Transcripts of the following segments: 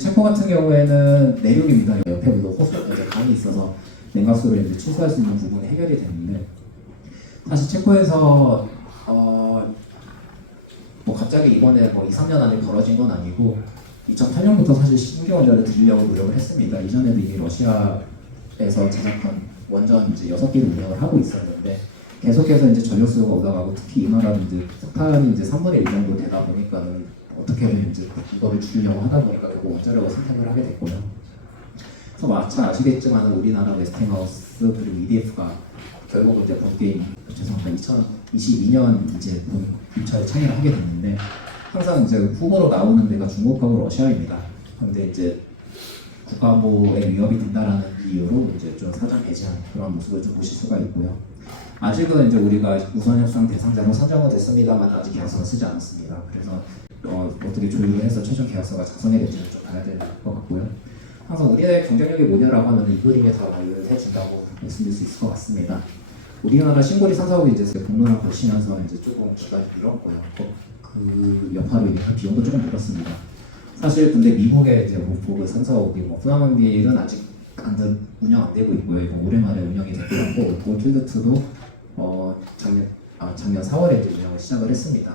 체코 같은 경우에는 내륙입니다. 옆에 뭐 호수, 이제 강이 있어서 냉각수를 이제 취소할 수 있는 부분이 해결이 되는데, 사실 체코에서 뭐 갑자기 이번에 뭐 2, 3년 안에 벌어진 건 아니고 2008년부터 사실 신규 원전을 들이려고 노력을 했습니다. 이전에도 이미 러시아에서 제작한 원전 이제 6개를 운영을 하고 있었는데 계속해서 이제 전력 수요가 올라가고, 특히 이 나라는 이제 석탄이 이제 3분의 1 정도 되다 보니까는 어떻게든 이제 이거를 줄이려고 하다 보니까 결국 원자력을 선택을 하게 됐고요. 그래서 마침 아시겠지만 우리나라 웨스팅하우스 그리고 EDF가 결국 이제 본 게임, 죄송합니다, 2022년 이제 본 입찰에 참여를 하게 됐는데, 항상 이제 후보로 나오는 데가 중국하고 러시아입니다. 그런데 이제 국가보에 위협이 된다라는 이유로 이제 좀 사전 배제한 그런 모습을 좀 보실 수가 있고요. 아직은 이제 우리가 우선 협상 대상자로 선정은 됐습니다만 아직 계약서는 쓰지 않았습니다. 그래서 어떻게 조율을 해서 최종 계약서가 작성이 될지는 좀 봐야 될 것 같고요. 항상 우리나라의 경쟁력이 뭐냐라고 하면 이 그림에 다 말을 해준다고 말씀드릴 수 있을 것 같습니다. 우리나라 신고리 3, 4억이 이제 공론화 거치면서 이제 조금 기간이 늘었고요. 그 여파로 인해서 비용도 조금 늘었습니다. 사실 근데 미국의 이제 보그 3, 4억이고 후나만빌은 아직 운영 안 되고 있고요. 이거 올해 말에 운영이 될 거고, 볼필드2도 작년 4월에 이제 운영을 시작을 했습니다.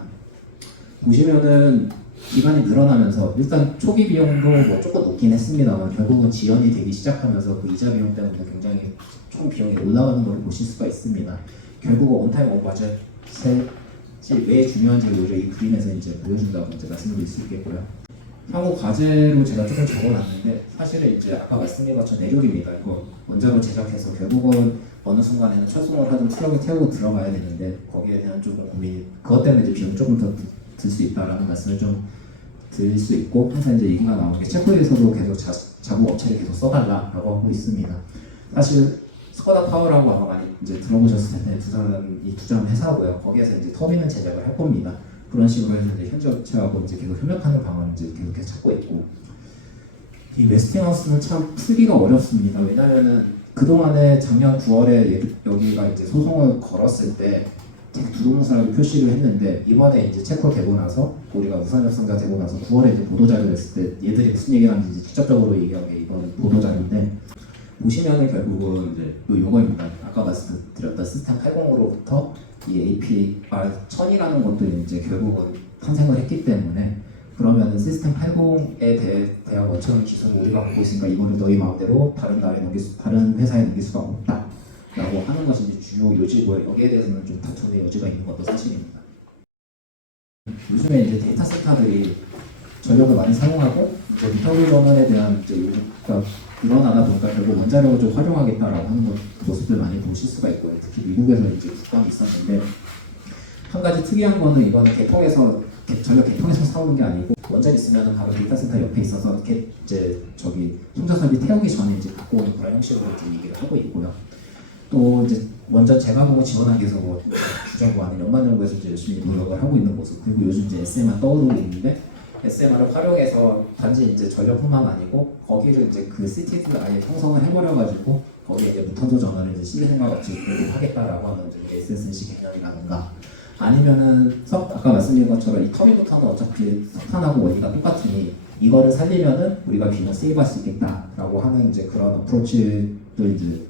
보시면은 기간이 늘어나면서 일단 초기 비용도 뭐 조금 높긴 했습니다만 결국은 지연이 되기 시작하면서 그 이자 비용 때문에 굉장히 총 비용이 올라가는 걸 보실 수가 있습니다. 결국은 온타임 온 버젯이 왜 중요한지를 오히려 이 그림에서 이제 보여준다고 이제 말씀드릴 수 있겠고요. 향후 과제로 제가 조금 적어놨는데, 사실은 이제 아까 말씀드린 것처럼 내륙입니다. 이거 원자로 제작해서 결국은 어느 순간에는 철송을 하든 트럭에 태우고 들어가야 되는데 거기에 대한 조금 고민이, 그것 때문에 이제 비용이 조금 더 들 수 있다라는 말씀을 좀 드릴 수 있고, 항상 이제 얘기가 나오는 게 체코에서도 계속 자국 업체를 계속 써달라라고 하고 있습니다. 사실 스코다 타워라고 아마 많이 이제 들어보셨을 텐데 두산이 투자한 회사고요. 거기에서 이제 터미널 제작을 할 겁니다. 그런 식으로 해서 이제 현지 업체하고 이제 계속 협력하는 방안을 이제 계속해서 찾고 있고, 이 웨스팅하우스는 참 풀기가 어렵습니다. 왜냐면은 그동안에 작년 9월에 여기가 이제 소송을 걸었을 때 두루뭉술하게 표시를 했는데, 이번에 이제 체코 되고 나서 우리가 우선협상자 되고 나서 9월에 이제 보도자료 냈을 때 얘들이 무슨 얘기를 하는지 직접적으로 얘기한 게 이번 보도자료인데, 보시면은 결국은 이제 요거입니다. 아까 말씀드렸던 시스템 80으로부터 이 APR 1000이라는 것도 이제 결국은 탄생을 했기 때문에, 그러면은 시스템 80에 대한 원천 기술을 우리가 갖고 있으니까 이거를 너희 마음대로 다른 회사에 넘길 수가 없다라고 하는 것이 이제 주요 요지고요. 여기에 대해서는 좀 다툼의 여지가 있는 것도 사실입니다. 요즘에 이제 데이터 센터들이 전력을 많이 사용하고 이제 리터블 전원에 대한 이제 요구가 늘어나다 보니까 결국 원자력을 좀 활용하겠다라고 하는 모습들 많이 보실 수가 있고요. 특히 미국에서 이제 국감이 있었는데, 한 가지 특이한 거는 이거는 전력 개통해서 사오는 게 아니고 원전 있으면 바로 데이터 센터 옆에 있어서 이제 송전설비 태우기 전에 이제 갖고 오는 그런 형식으로 이제 얘기를 하고 있고요. 또 이제 원전 재가동을 지원하기 위해서 뭐 주정부 아닌 연방정부에서 이제 열심히 노력을 하고 있는 모습, 그리고 요즘 이제 SMR 떠오르고 있는데, SMR을 활용해서 단지 이제 전력뿐만 아니고 거기에서 이제 그 시티를 아예 형성을 해버려가지고 거기에 이제 무탄소 전원을 이제 시민생활 업체에 하겠다라고 하는 이제 SSC 개념이라든가, 아니면은 아까 말씀드린 것처럼 이 터빈부터는 어차피 석탄하고 원리가 똑같으니 이거를 살리면은 우리가 비용 세이브할 수 있겠다라고 하는 이제 그런 어프로치를 이제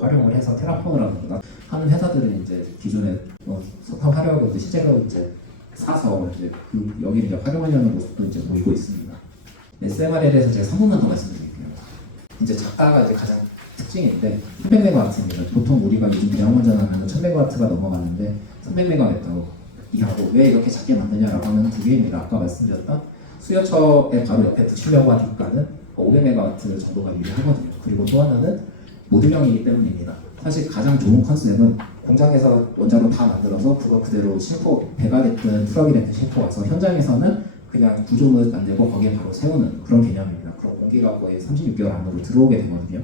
활용을 해서 테라폼이라든가 하는 회사들은 이제 기존에 석탄 화력을 이제 실제로 이제 사서 이제 여기를 이제 활용하려는 모습도 이제 보이고 있습니다. SMR에 대해서 제가 3분만 더 말씀드릴게요. 이제 작가가 이제 가장 특징인데 300MW입니다. 보통 우리가 요즘 대형 원전 하면 1100W가 넘어가는데 300MW 이하고 왜 이렇게 작게 만드냐라고 하면 두 개입니다. 아까 말씀드렸던 수요처에 바로 옆에 붙이려고 하니까는 500MW 정도가 유리하거든요. 그리고 또 하나는 모듈형이기 때문입니다. 사실 가장 좋은 컨셉은 공장에서 원자로 다 만들어서 그거 그대로 배가 됐든 트럭이 됐든 싣고 와서 현장에서는 그냥 구조물 만들고 거기에 바로 세우는 그런 개념입니다. 그럼 공기가 거의 36개월 안으로 들어오게 되거든요.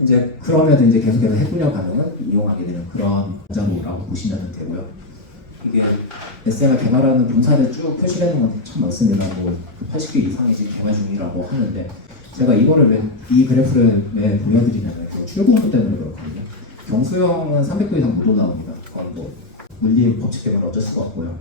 이제 그러면 이제 계속해서 핵분열 반응을 이용하게 되는 그런 원자로라고 보시면 되고요. 이게 SMR 개발하는 분사를 쭉 표시되는 건 참 많습니다. 뭐 80개 이상이 지금 개발 중이라고 하는데, 제가 이거를 이 그래프를 왜 보여드리냐면 출구온도 때문에 그렇거든요. 경수형은 300도 이상 못 올라옵니다. 그건 뭐 물리 법칙 때문에 어쩔 수가 없고요.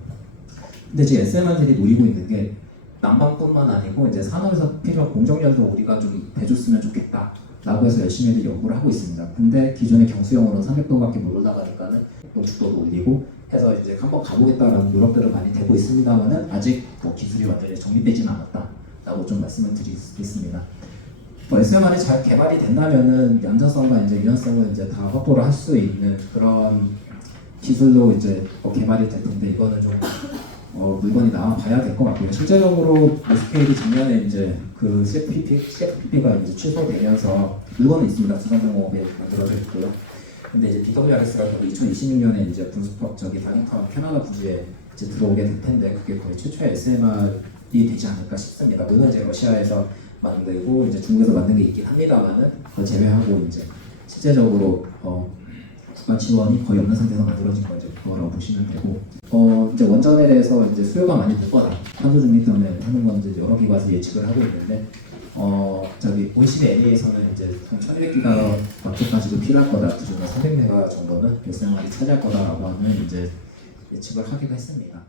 근데 지금 SMR들이 노리고 있는 게 난방뿐만 아니고 이제 산업에서 필요한 공정률도 우리가 좀 대줬으면 좋겠다라고 해서 열심히 연구를 하고 있습니다. 근데 기존의 경수형으로는 300도밖에 못 올라가니까는 농축도도 올리고 해서 이제 한번 가보겠다라는 노력들은 많이 되고 있습니다만은 아직 뭐 기술이 완전히 정립되지는 않았다라고 좀 말씀을 드릴 수 있습니다. SMR이 잘 개발이 된다면은 안전성과 이제 유연성을 이제 다 확보를 할 수 있는 그런 기술로 이제 개발이 될 텐데 이거는 좀 물건이 나와 봐야 될 것 같고요. 실제적으로 SK도 작년에 이제 그 CFPP가 이제 취소되면서 물건은 있습니다. 두산중공업에 만들어져 있고요. 근데 이제 BWRS가 2026년에 이제 분수법 다링턴 캐나다 부지에 이제 들어오게 될 텐데 그게 거의 최초의 SMR이 되지 않을까 싶습니다. 물론 이제 러시아에서 만들고 이제 중국에서 만든 게 있긴 합니다만은 그걸 제외하고 이제 실제적으로 국가 지원이 거의 없는 상태에서 만들어진 거라고 보시면 되고 이제 원전에 이제 수요가 많이 늘 거다. 탄소 중립 때문에 하는 건 이제 여러 기관에서 예측을 하고 있는데 OECD NE에서는 이제 1,200기가 와트까지도 필요할 거다. 그중에 300메가 정도는 SMR이 차지할 거다라고 하는 이제 예측을 하기도 했습니다.